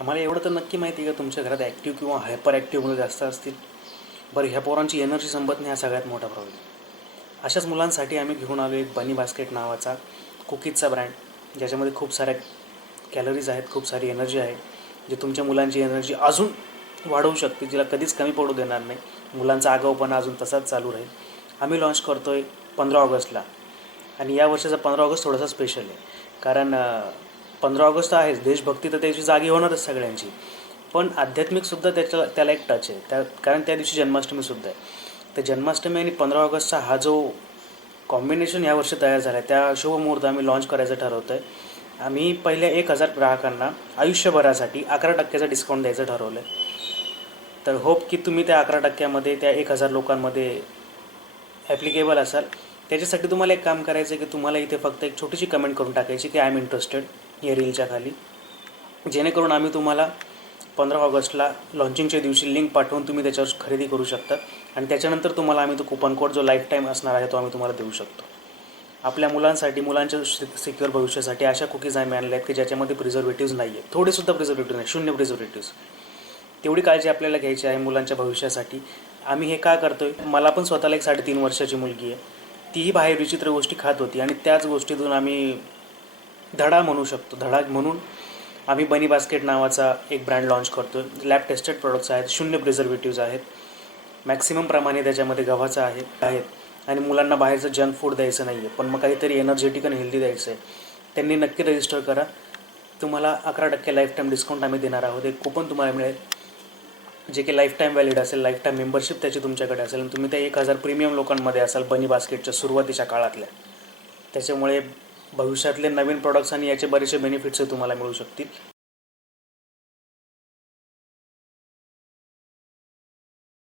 आम्हाला एवढं तर नक्की माहिती आहे का तुमच्या घरात ॲक्टिव्ह किंवा हायपर ॲक्टिव्ह मुलं जास्त असतील. बरं, ह्या पोरांची एनर्जी संपत नाही, हा सगळ्यात मोठा प्रॉब्लेम. अशाच मुलांसाठी आम्ही घेऊन आलो एक बनी बास्केट नावाचा कुकीजचा ब्रँड, ज्याच्यामध्ये खूप साऱ्या कॅलरीज आहेत, खूप सारी एनर्जी आहे, जे तुमच्या मुलांची एनर्जी अजून वाढवू शकते, जिला कधीच कमी पडू देणार नाही. मुलांचा आगाऊपणा अजून तसाच चालू राहील. आम्ही लॉन्च करतो आहे 15 ऑगस्टला, आणि या वर्षाचा 15 ऑगस्ट थोडासा स्पेशल आहे. कारण 15 ऑगस्ट आहेच, देशभक्ती तर त्याची जागी होणारच सगळ्यांची, पण आध्यात्मिकसुद्धा त्याला एक टच आहे कारण त्या दिवशी जन्माष्टमीसुद्धा आहे. तर जन्माष्टमी आणि 15 ऑगस्टचा हा जो कॉम्बिनेशन यावर्षी तयार झाला आहे, त्या शुभमुहूर्त आम्ही लॉन्च करायचं ठरवतो आहे. आम्ही पहिल्या 1000 ग्राहकांना आयुष्यभरासाठी 11% डिस्काउंट द्यायचं ठरवलं आहे. तर होप की तुम्ही त्या 11%मध्ये त्या 1000 लोकांमध्ये ॲप्लिकेबल असाल. त्याच्यासाठी तुम्हाला एक काम करायचं आहे की तुम्हाला इथे फक्त एक छोटीशी कमेंट करून टाकायची की आय एम इंटरेस्टेड या रीलच्या खाली, जेणेकरून आम्ही तुम्हाला 15 ऑगस्टला लॉन्चिंगच्या दिवशी लिंक पाठवून तुम्ही त्याच्यावर खरेदी करू शकता. आणि त्याच्यानंतर तुम्हाला आम्ही तो कुपन कोड जो लाईफ टाईम असणार आहे तो आम्ही तुम्हाला देऊ शकतो. आपल्या मुलांसाठी, मुलांच्या सिक्युअर भविष्यासाठी अशा कुकीज आम्ही आणल्या आहेत की ज्याच्यामध्ये प्रिझर्वेटिव्ज नाही आहे, थोडेसुद्धा प्रिझर्वेटिव्ह नाही, 0 प्रिझर्वेटिव्ज. तेवढी काळजी आपल्याला घ्यायची आहे मुलांच्या भविष्यासाठी. आम्ही हे का करतो आहे, मला पण स्वतःला एक 3.5 वर्षाची मुलगी आहे. तीही बाहेर विचित्र गोष्टी खात होती आणि त्याच गोष्टीतून आम्ही धडा म्हणू शकतो, धडा म्हणून आम्ही बनी बास्केट नावाचा एक ब्रँड लॉन्च करतो आहे. लॅब टेस्टेड प्रोडक्ट्स आहेत, 0 प्रिझर्वेटिव्ज आहेत, मॅक्सिमम प्रमाणे त्याच्यामध्ये गव्हाचं आहेत. आणि मुलांना बाहेरचं जंक फूड द्यायचं नाही आहे, पण मग काहीतरी एनर्जेटिक आणि हेल्दी द्यायचं आहे. त्यांनी नक्की रजिस्टर करा. तुम्हाला 11% लाईफ टाईम डिस्काउंट आम्ही देणार आहोत. एक कुपन तुम्हाला मिळेल, जे की लाईफ टाईम व्हॅलिड असेल, लाईफ टाईम मेंबरशिप त्याची तुमच्याकडे असेल, आणि तुम्ही त्या 1000 प्रीमियम लोकांमध्ये असाल बनी बास्केटच्या सुरुवातीच्या काळातल्या. त्याच्यामुळे भविष्यातले नवीन प्रॉडक्ट्स आणि याचे बरेचसे बेनिफिट्स तुम्हाला मिळू शकतील.